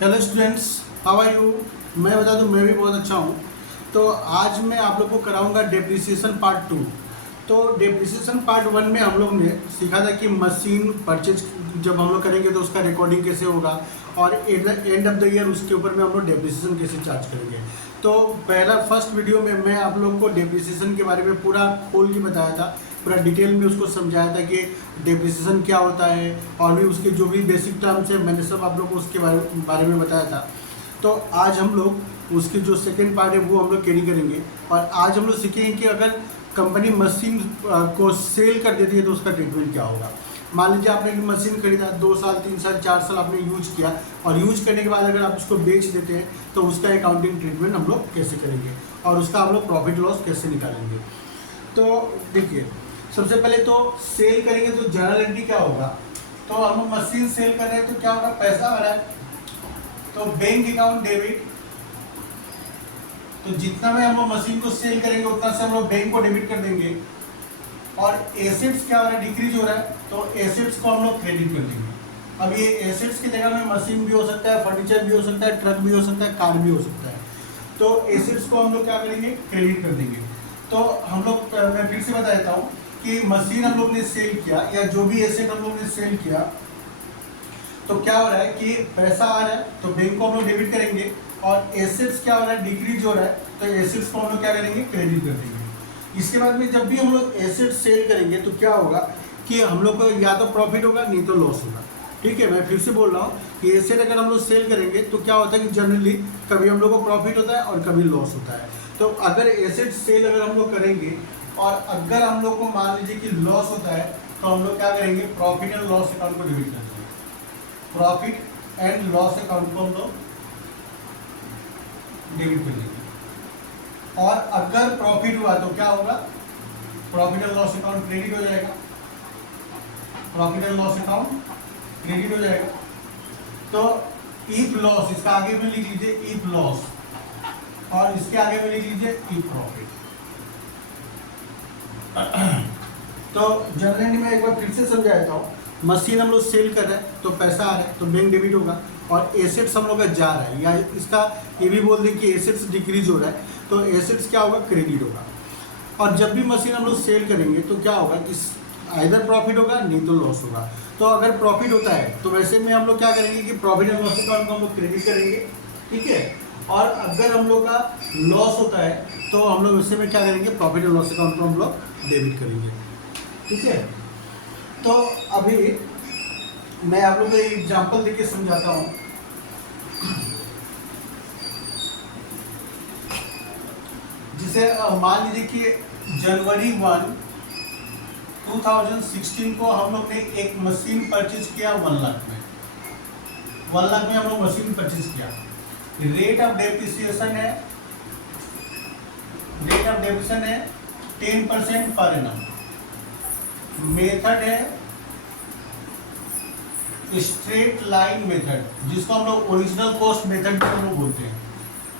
Hello students, how are you. मैं बता दूं, मैं भी बहुत अच्छा हूं। तो आज मैं आप लोग को कराऊंगा डेप्रिसिएशन पार्ट 2। तो डेप्रिसिएशन पार्ट 1 में हम लोग ने सीखा था कि मशीन परचेज जब हम लोग करेंगे तो उसका रिकॉर्डिंग कैसे होगा, और एंड ऑफ द ईयर उसके ऊपर में हम लोग डेप्रिसिएशन कैसे चार्ज करेंगे। तो पहला फर्स्ट वीडियो में मैं आप लोग को डेप्रिसिएशन के बारे में पूरा खोल के बताया था, पूरा डिटेल में उसको समझाया था कि डेप्रिसिएशन क्या होता है, और भी उसके जो भी बेसिक टर्म्स है मैंने सब आप लोग को उसके बारे में बताया था। तो आज हम लोग उसकी जो सेकेंड पार्ट है वो हम लोग कैरी करेंगे, और आज हम लोग सीखेंगे कि अगर कंपनी मशीन को सेल कर देती है तो उसका ट्रीटमेंट क्या होगा। मान लीजिए आपने एक मशीन खरीदा, 2 साल 3 साल 4 साल आपने यूज किया, और यूज करने के बाद अगर आप उसको बेच देते हैं तो उसका अकाउंटिंग ट्रीटमेंट हम लोग कैसे करेंगे, और उसका हम लोग प्रॉफिट लॉस कैसे निकालेंगे। तो देखिए, सबसे पहले तो सेल करेंगे तो जनरल एंट्री क्या होगा। तो हम मशीन सेल कर रहे हैं तो क्या होगा, पैसा आ रहा है तो बैंक अकाउंट डेबिट। तो जितना में हम लोग मशीन को सेल करेंगे उतना से हम लोग बैंक को डेबिट कर देंगे। और एसेट्स क्या हो रहा है, डिक्रीज हो रहा है, तो एसेट्स को हम लोग क्रेडिट कर देंगे। अब ये एसेट्स की जगह में मशीन भी हो सकता है, फर्नीचर भी हो सकता है, ट्रक भी हो सकता है, कार भी हो सकता है। तो एसेट्स को हम लोग क्या करेंगे, क्रेडिट कर देंगे। तो हम लोग, मैं फिर से बता देता हूँ कि मशीन हम लोग ने सेल किया या जो भी एसेट हम लोग ने सेल किया, तो क्या हो रहा है कि पैसा आ रहा है तो बैंक को हम लोग डेबिट करेंगे, और एसेट्स क्या हो रहा है, डिक्रीज हो रहा है, तो एसेट्स को हम लोग क्या करेंगे, क्रेडिट कर देंगे। इसके बाद में जब भी हम लोग एसेट सेल करेंगे तो क्या होगा कि हम लोग को या तो प्रॉफिट होगा नहीं तो लॉस होगा। ठीक है, मैं फिर से बोल रहा हूँ कि एसेट अगर हम लोग सेल करेंगे तो क्या होता है कि जनरली कभी हम लोग को प्रॉफिट होता है और कभी लॉस होता है। तो अगर एसेट सेल अगर हम लोग करेंगे और अगर हम लोग को मान लीजिए कि लॉस होता है तो हम लोग क्या करेंगे, प्रॉफिट एंड लॉस अकाउंट को डेबिट कर देंगे। प्रॉफिट एंड लॉस अकाउंट को हम लोग डेबिट कर देंगे। और अगर प्रॉफिट हुआ तो क्या होगा, profit and loss account credit हो जाएगा। Profit and loss account credit हो जाएगा। तो इफ लॉस, इसका आगे में लिख लीजिए इफ लॉस, और इसके आगे में लिख लीजिए इफ प्रॉफिट। तो जनरली मैं एक बार फिर से समझा देता हूँ। मशीन हम लोग सेल कर रहे हैं तो पैसा आ रहा है तो बैंक डेबिट होगा, और एसेट्स हम लोग का जा रहा है, या इसका ये भी बोल दें कि एसेट्स डिक्रीज हो रहा है तो एसेट्स क्या होगा, क्रेडिट होगा। और जब भी मशीन हम लोग सेल करेंगे तो क्या होगा कि आइदर प्रॉफिट होगा नहीं तो लॉस होगा। तो अगर प्रॉफिट होता है तो वैसे में हम लोग क्या करेंगे कि प्रॉफिट एंड लॉस अकाउंट को हम लोग क्रेडिट करेंगे। ठीक है, और अगर हम लोग का लॉस होता है तो हम लोग वैसे में क्या करेंगे, प्रॉफिट एंड लॉस अकाउंट को हम लोग डेबिट करेंगे। ठीक है, तो अभी मैं आप लोग को एक एग्जाम्पल देके समझाता हूँ। जिसे मान लीजिए कि जनवरी 1, 2016 को हम लोग ने एक मशीन परचेज किया 1 लाख में। 1 लाख में हम लोग मशीन परचेज किया। रेट ऑफ डेप्रिसिएशन है 10% पर एनम। मेथड है स्ट्रेट लाइन मेथड, जिसको हम लोग ओरिजिनल कॉस्ट मेथड भी हम लोग बोलते हैं।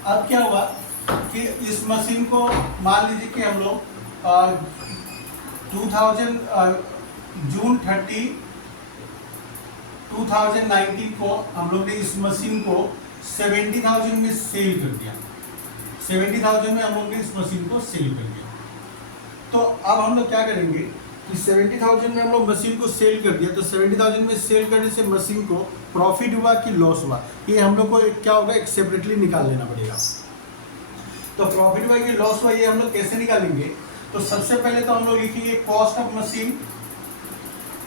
अब क्या हुआ कि इस मशीन को मान लीजिए कि हम लोग जून 30, 2019 को हम लोग ने इस मशीन को 70,000 में सेल कर दिया। 70,000 में हम लोग ने इस मशीन को सेल कर दिया। तो अब हम लोग क्या करेंगे कि 70,000 में हम लोग मशीन को सेल कर दिया, तो 70,000 में सेल करने से मशीन को प्रॉफिट हुआ कि लॉस हुआ, ये हम लोग को क्या होगा, एक सेपरेटली निकाल लेना पड़ेगा। तो प्रॉफिट हुआ कि लॉस हुआ, ये हम लोग कैसे निकालेंगे। तो सबसे पहले तो हम लोग लिखेंगे कॉस्ट ऑफ मशीन।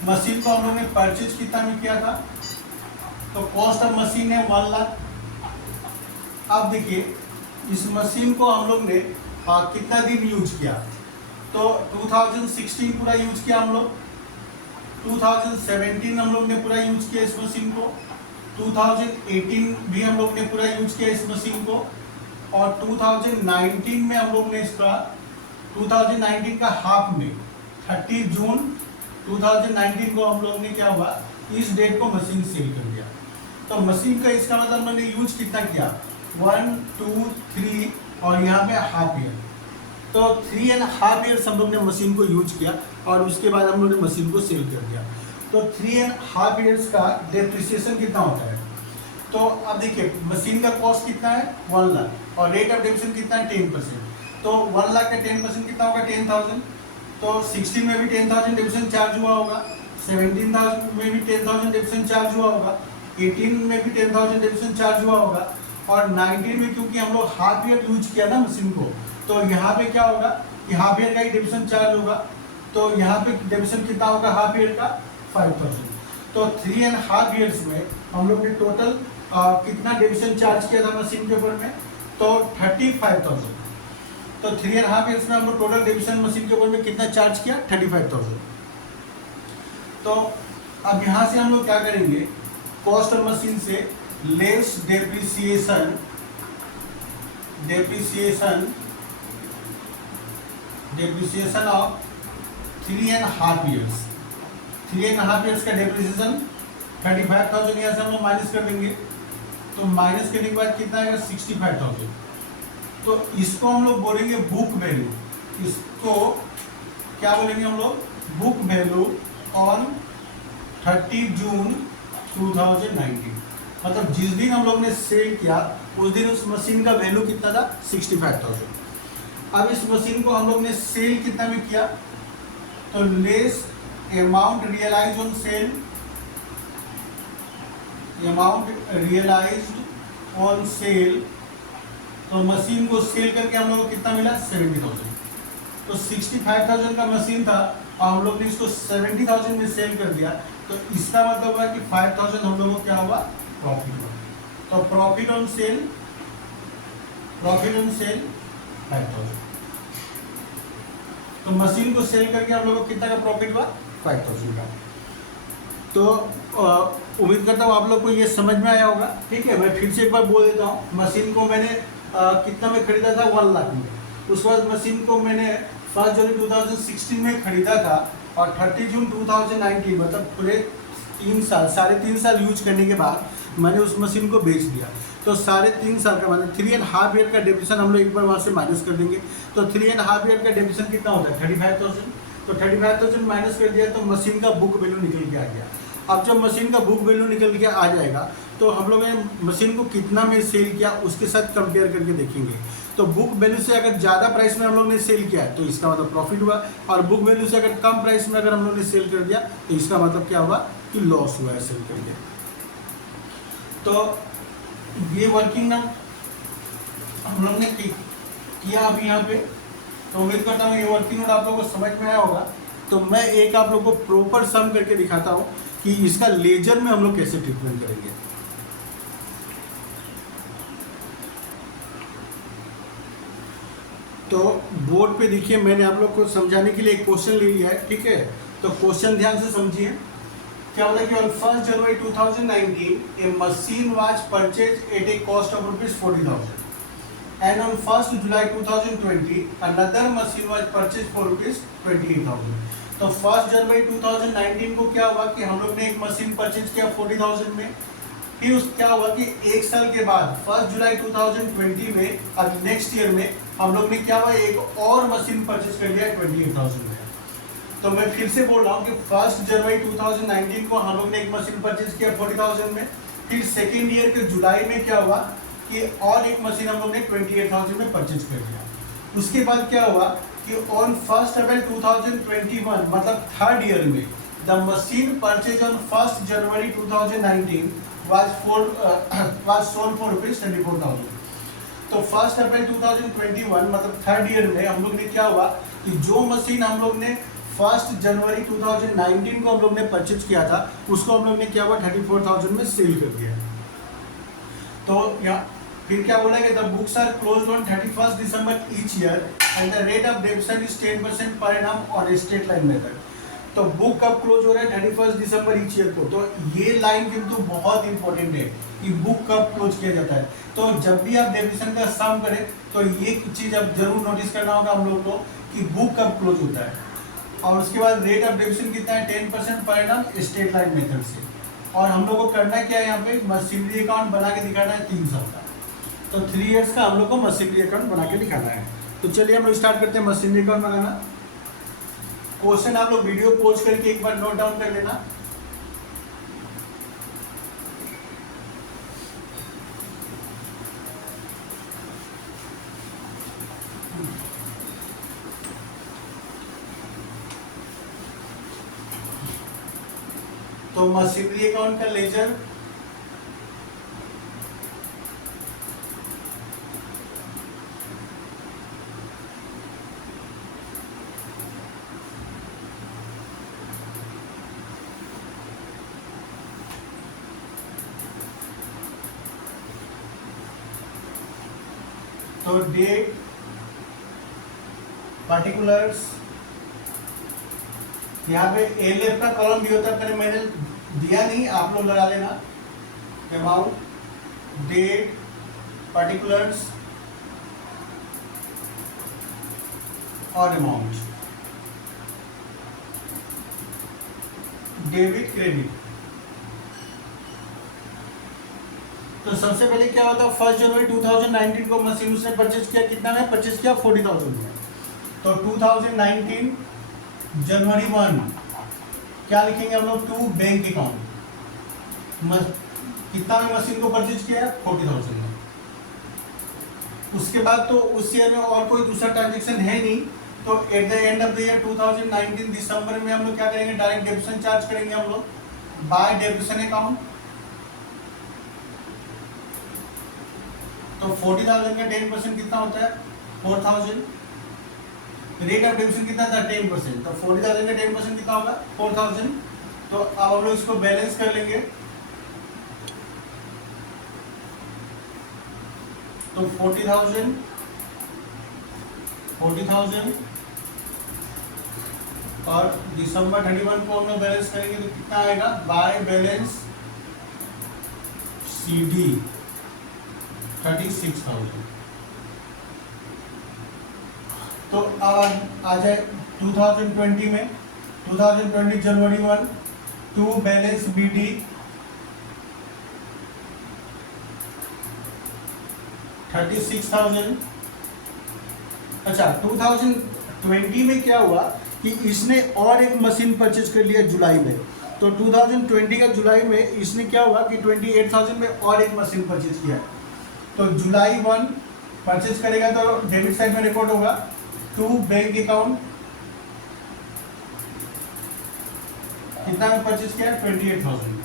मशीन को हम लोग ने परचेज कितना में किया था, तो कॉस्ट ऑफ मशीन है 1 लाख। अब देखिए इस मशीन को हम लोग ने कितना दिन यूज किया, तो 2016 पूरा यूज किया हम लोग, 2017 हम लोग ने पूरा यूज किया इस मशीन को, 2018 भी हम लोग ने पूरा यूज किया इस मशीन को, और 2019 में हम लोग ने इसका 2019 का हाफ में 30 जून 2019 को हम लोग ने क्या हुआ, इस डेट को मशीन सेल कर दिया। तो मशीन का इसका मतलब मैंने यूज कितना किया, 1, 2, 3 और यहाँ पे हाफ ईयर। तो 3.5 ईयर्स हम लोग ने मशीन को यूज किया, और उसके बाद हम लोग ने मशीन को सेल कर दिया। तो 3.5 ईयर्स का डेप्रिसिएशन कितना होता है, तो अब देखिए मशीन का कॉस्ट कितना है 1 लाख और रेट ऑफ डेप्रिसिएशन कितना है 10%। तो 1 लाख का 10% कितना होगा 10,000। तो 16 में भी 10,000 डेप्रिसिएशन चार्ज हुआ होगा, 17,000 में भी 10,000 डेप्रिसिएशन चार्ज हुआ होगा, 18 में भी 10,000 डेप्रिसिएशन चार्ज हुआ होगा और 19 में क्योंकि हम लोग हाफ ईयर यूज किया ना मशीन को, तो यहाँ पे क्या होगा कि हाफ ईयर का ही डेप्रिसिएशन चार्ज होगा। तो यहाँ पे डेप्रिसिएशन कितना होगा हाफ ईयर का 5,000। तो 3.5 ईयर्स में हम लोग ने टोटल कितना डेप्रिसिएशन चार्ज किया था मशीन के ऊपर में, तो 35,000। तो 3.5 ईयर्स में हम लोग टोटल डेप्रिसिएशन मशीन के ऊपर में कितना चार्ज किया 35,000। तो अब यहाँ से हम लोग क्या करेंगे, कॉस्ट ऑफ मशीन से less depreciation of 3.5 years. 3.5 years का डेप्रिसिएशन 35,000 यहाँ से हम लोग माइनस कर देंगे। तो माइनस करने के बाद कितना आएगा 65,000। तो इसको हम लोग बोलेंगे बुक वैल्यू। इसको क्या बोलेंगे हम लोग, बुक वैल्यू ऑन 30 जून 2019। मतलब जिस दिन हम लोग ने सेल किया उस दिन उस मशीन का वैल्यू कितना था 65,000। अब इस मशीन को हम लोग ने सेल कितना में किया, तो less amount realise on sale, तो मशीन को सेल करके हम लोग को कितना मिला 70,000। तो 65,000 का मशीन था और हम लोग ने इसको 70,000 में सेल कर दिया। तो इसका मतलब हुआ कि 5,000 हम लोगों को क्या हुआ प्रॉफिट हुआ। तो प्रॉफिट ऑन सेल 5,000। तो मशीन को सेल करके हम लोगों को कितना का प्रॉफिट हुआ 5,000 का। तो उम्मीद करता हूँ आप लोग को ये समझ में आया होगा। ठीक है, मैं फिर से एक बार बोल देता हूँ। मशीन को मैंने कितना में खरीदा था 1 लाख में। उस बाद मशीन को मैंने 1 जनवरी 2016 में खरीदा था और 30 जून 2019 मतलब पूरे 3.5 साल यूज करने के बाद मैंने उस मशीन को बेच दिया। तो 3.5 साल का मतलब 3.5 ईयर का डेप्रिसिएशन हम लोग एक बार वहाँ से माइनस कर देंगे। तो 3.5 ईयर का डेप्रिसिएशन कितना होता है 35,000। तो 35,000 माइनस कर दिया तो मशीन का बुक वैल्यू निकल के आ गया। अब जब मशीन का बुक वैल्यू निकल के आ जाएगा तो हम लोग ने मशीन को कितना में सेल किया उसके साथ कंपेयर करके देखेंगे। तो बुक वैल्यू से अगर ज़्यादा प्राइस में हम लोग ने सेल किया है तो इसका मतलब प्रॉफिट हुआ, और बुक वैल्यू से अगर कम प्राइस में अगर हम लोग ने सेल कर दिया तो इसका मतलब क्या हुआ कि लॉस हुआ है सेल करके। तो ये वर्किंग ना हम लोग ने किया अभी यहाँ पे। तो उम्मीद करता हूँ ये वर्किंग नोट आप लोगों को समझ में आया होगा। तो मैं एक आप लोगों को प्रॉपर सम करके दिखाता हूँ कि इसका लेजर में हम लोग कैसे ट्रीटमेंट करेंगे। तो बोर्ड पे देखिए मैंने आप लोग को समझाने के लिए एक क्वेश्चन ले लिया है। ठीक है, तो क्वेश्चन ध्यान से समझिए। क्या बोला कि on 1 January 2019 a machine was purchase at a cost of ₹40,000 and on 1 July 2020 another machine was purchased for ₹28,000। तो 1 जनवरी 2019 को क्या हुआ कि हम लोग ने एक मशीन परचेज किया 40,000 में। फिर उस क्या हुआ कि एक साल के बाद 1 जुलाई 2020 में अब नेक्स्ट ईयर में हम लोग ने क्या हुआ एक और मशीन परचेज कर लिया 28,000 में। तो मैं फिर से बोल रहा हूँ कि 1 जनवरी 2019 को हम लोग ने एक मशीन परचेज किया 40,000 में। फिर सेकेंड ईयर के जुलाई में क्या हुआ कि और एक मशीन हम लोग ने 28,000 में परचेज कर लिया। उसके बाद क्या हुआ कि ऑन 1 अप्रैल 2021 मतलब थर्ड ईयर में the machine purchase on 1 January 2019 was sold for ₹24,000। तो 1 अप्रैल 2021 मतलब थर्ड ईयर में हम लोग ने क्या हुआ कि जो मशीन हम लोग ने 1 जनवरी 2019 को हम लोग ने परचेज किया था उसको हम लोग ने क्या हुआ 34,000 में सेल कर दिया। तो यहाँ फिर क्या बोला कि the books are closed on 31 December each year and the rate of depreciation is 10% per annum on straight line method. तो बुक कब क्लोज हो रहा है 31 दिसंबर ईच ईयर को। तो ये लाइन किंतु बहुत इंपॉर्टेंट है कि बुक कब क्लोज किया जाता है। तो जब भी आप डेप्रिसिएशन का सम करें तो ये चीज़ आप जरूर नोटिस करना होगा हम लोग को कि बुक कब क्लोज होता है। और उसके बाद रेट ऑफ डेप्रिसिएशन कितना है 10% per annum straight line method से। और हम लोग को करना क्या है यहाँ पे मशीनरी अकाउंट बना के दिखाना है 3 साल का। तो 3 इयर्स का हम लोग को मशीनरी अकाउंट बना के दिखाना है। तो चलिए हम लोग स्टार्ट करते हैं मशीनरी अकाउंट बनाना। क्वेश्चन आप लोग वीडियो पॉज करके एक बार नोट डाउन कर लेना। तो मशीनरी अकाउंट का लेजर तो डेट पार्टिकुलर्स, यहाँ पे एलएफ का कॉलम भी होता है, पर मैंने दिया नहीं, आप लोग लगा लेना। अमाउंट, डेट, पार्टिकुलर्स और अमाउंट, डेबिट क्रेडिट। तो सबसे पहले क्या होता है, 1 जनवरी 2019 को मशीन उसने परचेज किया, कितना में परचेज किया, 40,000 में। तो 2019 जनवरी 1 क्या लिखेंगे हम लोग, टू बैंक अकाउंट, कितना में मशीन को परचेज किया, 40,000 में। उसके बाद तो उस ईयर में और कोई दूसरा ट्रांजेक्शन है नहीं, तो eight the end of the year 2019 दिसंबर में हम लोग क्या करेंगे, डायरेक्ट डेबिशन चार्ज करेंगे हम लोग बाय डेबिशन अकाउंट। तो 40,000 का 10% कितना होता है, 4,000। रेट ऑफ डेबिशन कितना था, 10%। तो 40,000 का 10% कितना होगा, 4,000। तो अब हम लोग इसको बैलेंस कर लेंगे। तो 40,000 और दिसंबर 31 को हम लोग बैलेंस करेंगे तो कितना आएगा, बाय बैलेंस CD 36,000। तो अब आ जाए 2020 में, 2020 जनवरी 1 टू बैलेंस BD 36,000। अच्छा, 2020 में क्या हुआ कि इसने और एक मशीन परचेज कर लिया जुलाई में। तो 2020 का जुलाई में इसने क्या हुआ कि 28,000 में और एक मशीन परचेज किया। तो जुलाई 1 परचेज करेगा तो डेबिट साइड में रिकॉर्ड होगा टू बैंक अकाउंट, कितना में परचेज किया, 28,000।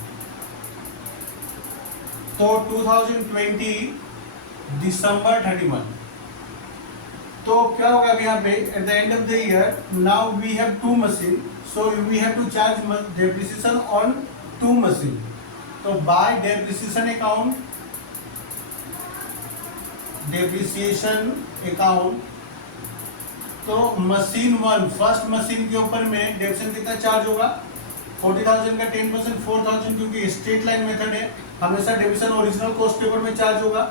तो 2020 दिसंबर 31, तो क्या होगा अब यहाँ पे, at the end of the year now we have two machine, so we have to charge depreciation on two machine. तो by depreciation account, depreciation account, तो मशीन 1 फर्स्ट मशीन के ऊपर में डेप्रिसिएशन कितना चार्ज होगा, 40,000 का 10% 4,000, क्योंकि स्ट्रेट लाइन मेथड है, हमेशा डेप्रिसिएशन ओरिजिनल कॉस्ट के ऊपर में चार्ज होगा।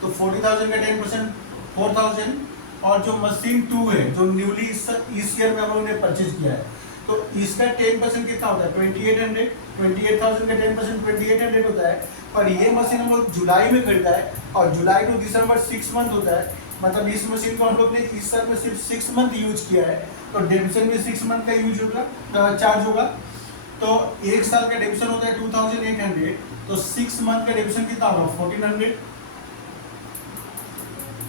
तो 40,000 का 10% 4,000। और जो मशीन 2 है जो न्यूली इस ईयर में हम लोगों ने परचेज किया है, तो इसका 10% कितना होता है, 2800। 28,000 का 10% 2800 होता है। पर ये मशीन हम लोग जुलाई में खरीदा है और जुलाई टू दिसंबर 6 मंथ होता है, मतलब इस मशीन को हम लोग ने इस साल में सिर्फ 6 मंथ यूज किया है, तो डेबिशन में 6 मंथ का यूज होगा, चार्ज होगा। तो एक साल का डेबिशन होता है 2,800, तो 6 मंथ का डेबिशन कितना होगा, 1,400।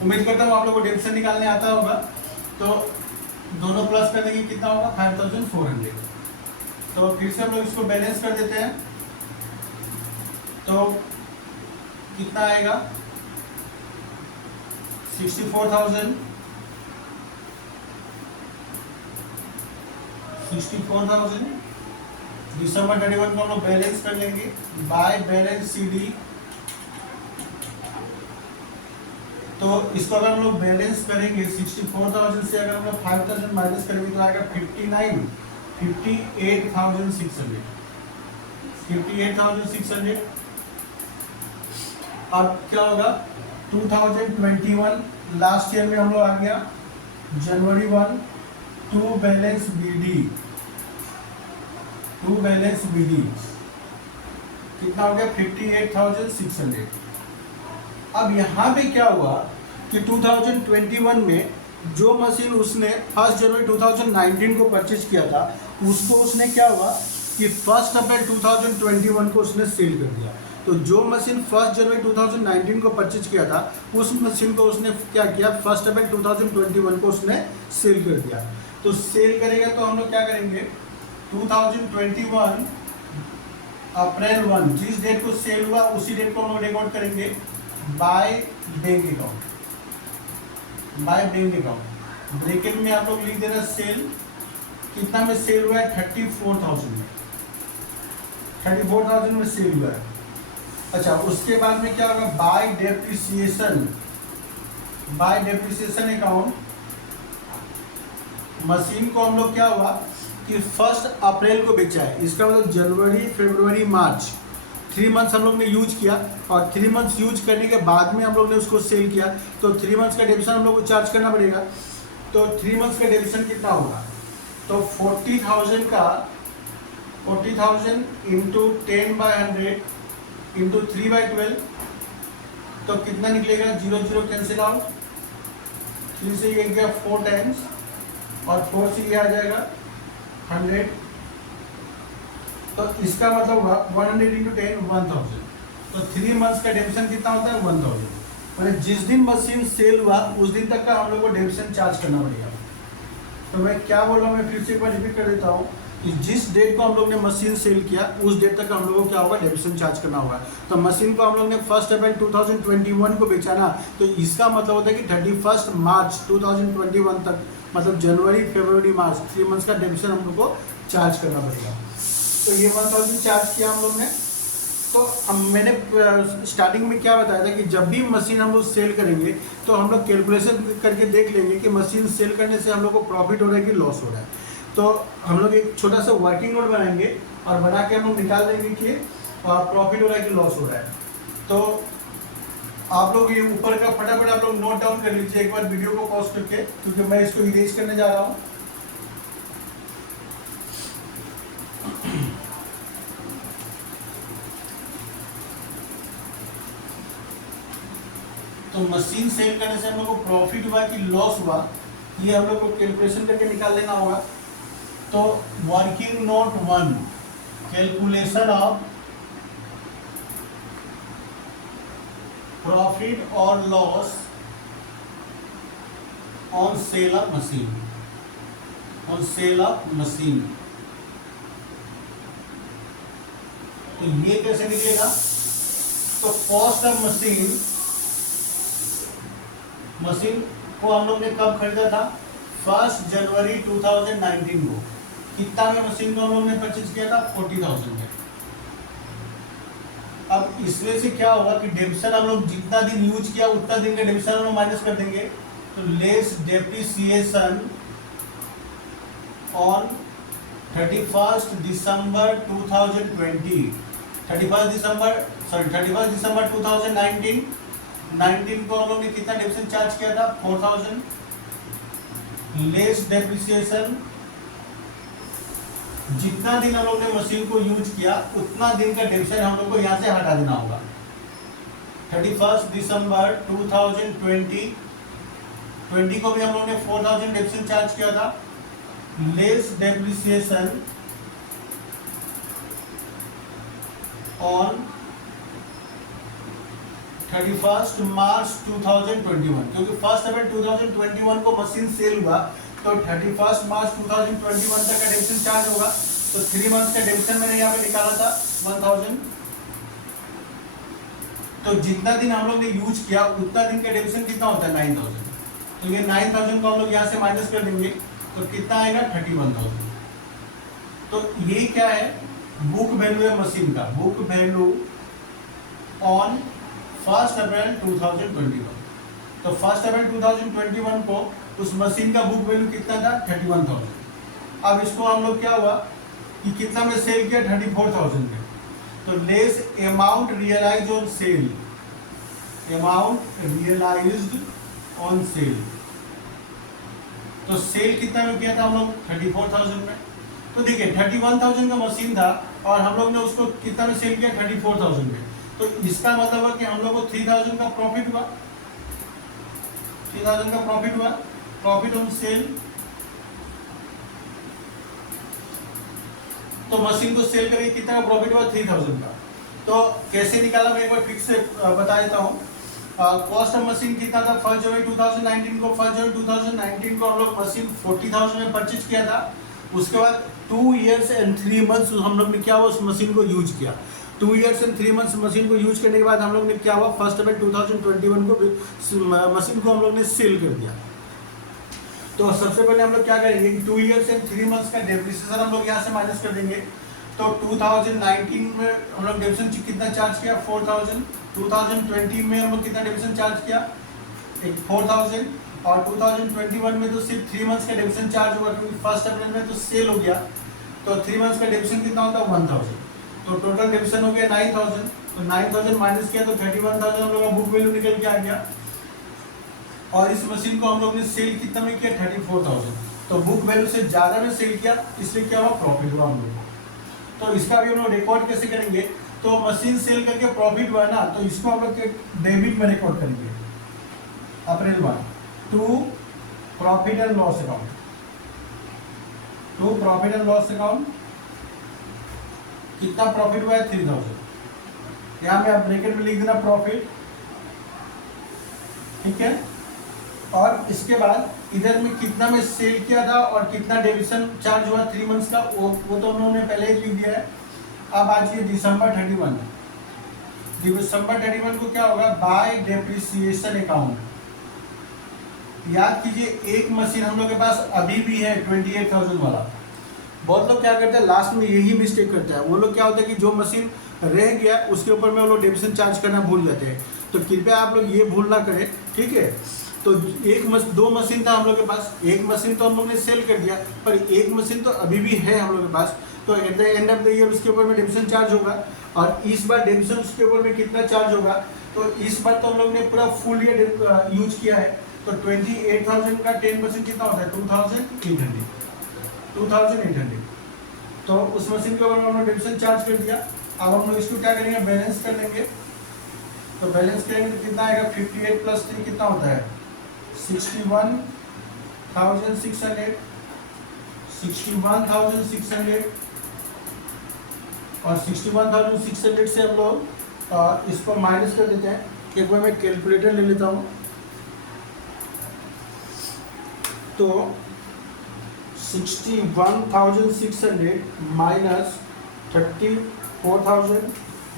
उम्मीद करता हूँ आप लोगों को डेबिशन निकालने आता होगा। तो दोनों प्लस कर देंगे, कितना होगा, 5,400। तो फिर से हम लोग इसको बैलेंस कर देते हैं, तो कितना आएगा, 64,000 दिसंबर 31 को हम लोग बैलेंस कर लेंगे बाय बैलेंस CD। तो इसको अगर हम लोग बैलेंस करेंगे 64,000 से अगर हम लोग 5,000 माइनस करेंगे तो आएगा 58,600। अब क्या होगा, 2021 लास्ट ईयर में हम लोग आ गया जनवरी 1 टू बैलेंस BD कितना हो गया, 58,600। अब यहाँ पे क्या हुआ कि 2021 में जो मशीन उसने 1 जनवरी 2019 को परचेज किया था, उसको उसने क्या हुआ कि 1 अप्रैल 2021 को उसने सेल कर दिया। तो जो मशीन 1 जनवरी 2019 को परचेज किया था, उस मशीन को उसने क्या किया, 1 अप्रैल 2021 को उसने सेल कर दिया। तो सेल करेगा तो हम लोग क्या करेंगे, 2021 अप्रैल 1, जिस डेट को सेल हुआ उसी डेट को हम लोग रिकॉर्ड करेंगे by bank account, by bank account. Bracket में आप लोग लिख देना सेल, कितना में सेल हुआ है 34,000 में, 34,000 में सेल हुआ है। अच्छा, उसके बाद में क्या होगा, bye depreciation, bye depreciation account. Machine को हम लोग क्या हुआ कि 1 अप्रैल को बेचा है, इसका मतलब जनवरी फरवरी मार्च 3 मंथ्स हम लोग ने यूज किया, और 3 मंथ्स यूज करने के बाद में हम लोग ने उसको सेल किया, तो 3 मंथ्स का डेबिशन हम लोग को चार्ज करना पड़ेगा। तो 3 मंथ्स का डेबिशन कितना होगा, तो 40,000 का 40,000 इंटू 10/100 इंटू 3/12, तो कितना निकलेगा, 0 0 कैंसिल आउट, 3 से ये गया 4 टाइम्स, और 4 से ये आ जाएगा 100, तो इसका मतलब हुआ 100 इंटू 10 1000। तो 3 मंथ्स का डेबिशन कितना होता है 1000, मतलब जिस दिन मशीन सेल हुआ उस दिन तक का हम लोग को डेबिशन चार्ज करना पड़ेगा। तो मैं क्या बोल रहा हूँ, मैं फिर से एक बार रिपीट कर देता हूँ कि जिस डेट को हम लोग ने मशीन सेल किया उस डेट तक हम लोगों को क्या होगा, डेबिशन चार्ज करना होगा। तो मशीन को हम लोग ने 1 अप्रैल 2021 को बेचा ना, तो इसका मतलब होता है कि 31 मार्च 2021 तक, मतलब जनवरी फरवरी मार्च 3 मंथ्स का डेबिशन हम लोग को चार्ज करना पड़ेगा। तो ये 1000 चार्ज किया हम लोग ने। तो हम मैंने स्टार्टिंग में क्या बताया था कि जब भी मशीन हम लोग सेल करेंगे तो हम लोग कैलकुलेशन करके देख लेंगे कि मशीन सेल करने से हम लोग को प्रॉफिट हो रहा है कि लॉस हो रहा है। तो हम लोग एक छोटा सा वर्किंग नोट बनाएंगे और बना के हम लोग निकाल देंगे कि प्रॉफिट हो रहा है कि लॉस हो रहा है। तो आप लोग ये ऊपर का फटाफट आप लोग नोट डाउन कर लीजिए एक बार वीडियो को पॉज करके, क्योंकि मैं इसको इरेज करने जा रहा हूँ। तो मशीन सेल करने से हम लोग को प्रॉफिट हुआ कि लॉस हुआ, ये हम लोग को कैलकुलेशन करके निकाल लेना होगा। तो working note 1, calculation of profit और loss on sale of machine, on sale of machine. तो ये कैसे निकलेगा, तो कॉस्ट ऑफ मशीन, मशीन को हम लोग ने कब खरीदा था, 1 जनवरी 2019 को। कितना में मशीन को हम लोग ने परचेज किया था, 40,000 में। अब इसमें से क्या होगा कि डेबिशन हम लोग जितना दिन यूज किया उतना दिन का डेबिशन हम लोग माइनस कर देंगे। तो लेस डेप्रिसिएशन ऑन 31 दिसंबर 2020, 31 दिसंबर 2019 को हम लोग ने कितना डेबिशन चार्ज किया था, 4000, लेस डेप्रिसिएशन, जितना दिन हम लोग ने मशीन को यूज किया उतना दिन का डेबिशन हम लोग को यहाँ से हटा देना होगा। 31 दिसंबर 2020 को भी हम लोग ने 4000 डेबिशन चार्ज किया था, लेस डेप्रिसिएशन ऑन 31 मार्च 2021, क्योंकि 1 अप्रैल 2021 को मशीन सेल हुआ, तो 31 मार्च 2021 तक का डेबिशन चार्ज होगा। तो 3 मंथ्स का डेबिशन मैंने यहाँ पे निकाला था 1000। तो जितना दिन हम लोग ने यूज किया उतना दिन का डेबिशन कितना होता है, 9000। तो ये 9000 को हम लोग यहाँ से माइनस कर देंगे, तो कितना आएगा, 31,000। तो ये क्या है, बुक वैल्यू है मशीन का, बुक वैल्यू ऑन 1 अप्रैल 2021। तो 1 अप्रैल 2021 को उस मशीन का बुक वैल्यू कितना था, 31,000। अब इसको हम लोग क्या हुआ कि कितना में सेल किया, 34,000 में। तो less amount realise on sale, amount realised on sale. तो सेल कितना में किया था हम लोग, 34,000 में। तो देखिए 31,000 का मशीन था और हम लोग ने उसको कितना में सेल किया, 34,000 में। तो इसका मतलब है कि हम लोग को 3,000 का प्रॉफिट हुआ, 3,000 का प्रॉफिट हुआ, प्रॉफिट ऑन सेल। तो मशीन को सेल करके कितना का प्रॉफिट हुआ, 3,000 का। तो कैसे निकाला मैं एक बार फिक्स से बता देता हूँ। कॉस्ट ऑफ मशीन कितना था, 1 जनवरी 2019 को, 1 जनवरी 2019 को हम लोग मशीन 40,000 में परचेज किया था। उसके बाद 2 ईयर्स एंड 3 मंथ्स हम लोग ने क्या हुआ उस मशीन को यूज किया। 2 ईयर्स एंड 3 मंथ्स मशीन को यूज करने के बाद हम लोग ने क्या हुआ, 1 अप्रैल 2021 को मशीन को हम लोग ने सेल कर दिया। तो सबसे पहले हम लोग क्या करेंगे कि 2 ईयर्स एंड 3 मंथ्स का डेप्रिसिएशन हम लोग यहाँ से माइनस कर देंगे। तो 2019 में हम लोग डेप्रिसिएशन कितना चार्ज किया, 4000। 2020 में हम लोग कितना डेप्रिसिएशन चार्ज किया, 4000। और 2021 में तो सिर्फ 3 मंथ्स का डेप्रिसिएशन चार्ज होगा क्योंकि 1 अप्रैल में तो सेल हो गया। तो 3 मंथ्स का डेप्रिसिएशन कितना होता है, 1000। तो टोटल डेप्रिसिएशन हो गया 9000। तो 9000 माइनस किया तो 31000 हम लोग का बुक वैल्यू निकल के आ गया। और इस मशीन को हम लोग ने सेल कितना में किया, 34000। तो बुक वैल्यू से ज़्यादा में सेल किया, इसलिए क्या हुआ, प्रॉफिट हुआ हम लोग को। तो इसका भी हम लोग रिकॉर्ड कैसे करेंगे, तो मशीन सेल करके प्रॉफिट हुआ ना, तो इसको हम लोग डेबिट में रिकॉर्ड करेंगे। April 1 to profit and loss account, to profit and loss account कितना प्रॉफिट हुआ है, 3000। यहाँ पे आप ब्रैकेट में लिख देना प्रॉफिट, ठीक है। और इसके बाद इधर में कितना में सेल किया था और कितना डेबिशन चार्ज हुआ 3 मंथ्स का, वो तो उन्होंने पहले ही लिख दिया है। अब आज ये दिसंबर 31, दिसंबर 31 को क्या होगा, बाय डेप्रिसिएशन अकाउंट। याद कीजिए एक मशीन हम लोग के पास अभी भी है 28,000 वाला। बहुत लोग क्या करते हैं लास्ट में यही मिस्टेक करते हैं, वो लोग क्या होता है कि जो मशीन रह गया उसके ऊपर में वो लोग डेबिशन चार्ज करना भूल जाते हैं। तो कृपया आप लोग ये भूल ना करें, ठीक है। तो दो मशीन था हम लोग के पास, एक मशीन तो हम लोग ने सेल कर दिया, पर एक मशीन तो अभी भी है हम लोग के पास। तो eight the end of the year उसके ऊपर में डेबिशन चार्ज होगा। और इस बार डेबिशन उसके ऊपर में कितना चार्ज होगा, तो इस बार तो हम लोग ने पूरा फुल ईयर यूज किया है। तो 28,000 का 10% कितना होता है, 2800। 2800। तो उस मशीन के ऊपर में हमने डेबिशन चार्ज कर दिया। अब हम लोग इसको क्या करेंगे, बैलेंस कर लेंगे। तो बैलेंस करेंगे तो कितना आएगा, 58 + 3 कितना होता है, 61,600। 61,600 और 61,600 से हम लोग इसको माइनस कर देते हैं। एक बार मैं कैलकुलेटर ले लेता हूँ। तो 61,600 माइनस 34,000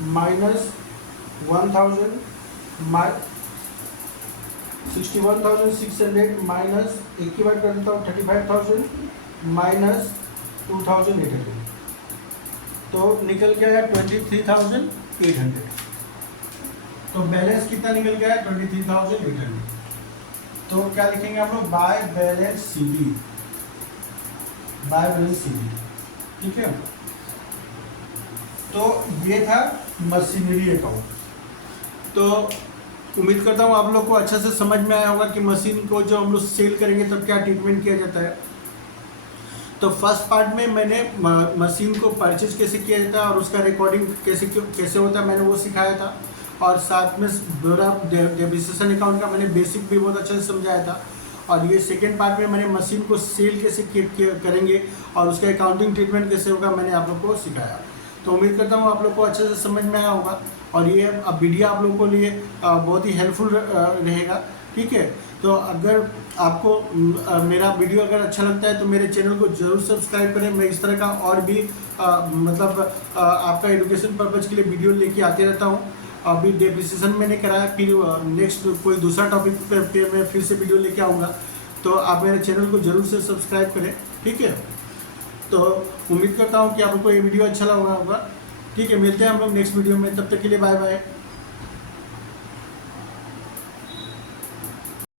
माइनस 1,000 61,600 माइनस, एक ही बार कर देता हूँ, 35,000 माइनस 2,800। तो निकल गया है 23,800। तो बैलेंस कितना निकल गया है, 23,800। तो क्या लिखेंगे हम लोग, by balance CB, by balance CB, ठीक है। तो ये था मशीनरी अकाउंट। तो उम्मीद करता हूँ आप लोग को अच्छा से समझ में आया होगा कि मशीन को जो हम लोग सेल करेंगे तब क्या ट्रीटमेंट किया जाता है। तो फर्स्ट पार्ट में मैंने मशीन को परचेज कैसे किया जाता है और उसका रिकॉर्डिंग कैसे होता है मैंने वो सिखाया था। और साथ में पूरा डेप्रिसिएशन अकाउंट का मैंने बेसिक भी बहुत अच्छे से समझाया था। और ये सेकेंड पार्ट में मैंने मशीन को सेल कैसे करेंगे और उसका अकाउंटिंग ट्रीटमेंट कैसे होगा मैंने आप लोग को सिखाया। तो उम्मीद करता हूँ आप लोग को अच्छे से समझ में आया होगा और ये वीडियो आप लोगों के लिए बहुत ही हेल्पफुल रहेगा, ठीक है। तो अगर आपको मेरा वीडियो अगर अच्छा लगता है तो मेरे चैनल को ज़रूर सब्सक्राइब करें। मैं इस तरह का और भी आपका एजुकेशन पर्पज़ के लिए वीडियो लेके आते रहता हूँ। अभी डेप्रिसिएशन मैंने कराया, फिर नेक्स्ट कोई दूसरा टॉपिक पे मैं फिर से वीडियो लेके आऊँगा। तो आप मेरे चैनल को ज़रूर से सब्सक्राइब करें, ठीक है। तो उम्मीद करता हूँ कि आपको ये वीडियो अच्छा लगा होगा, ठीक है। मिलते हैं हम लोग नेक्स्ट वीडियो में, तब तक के लिए बाय बाय।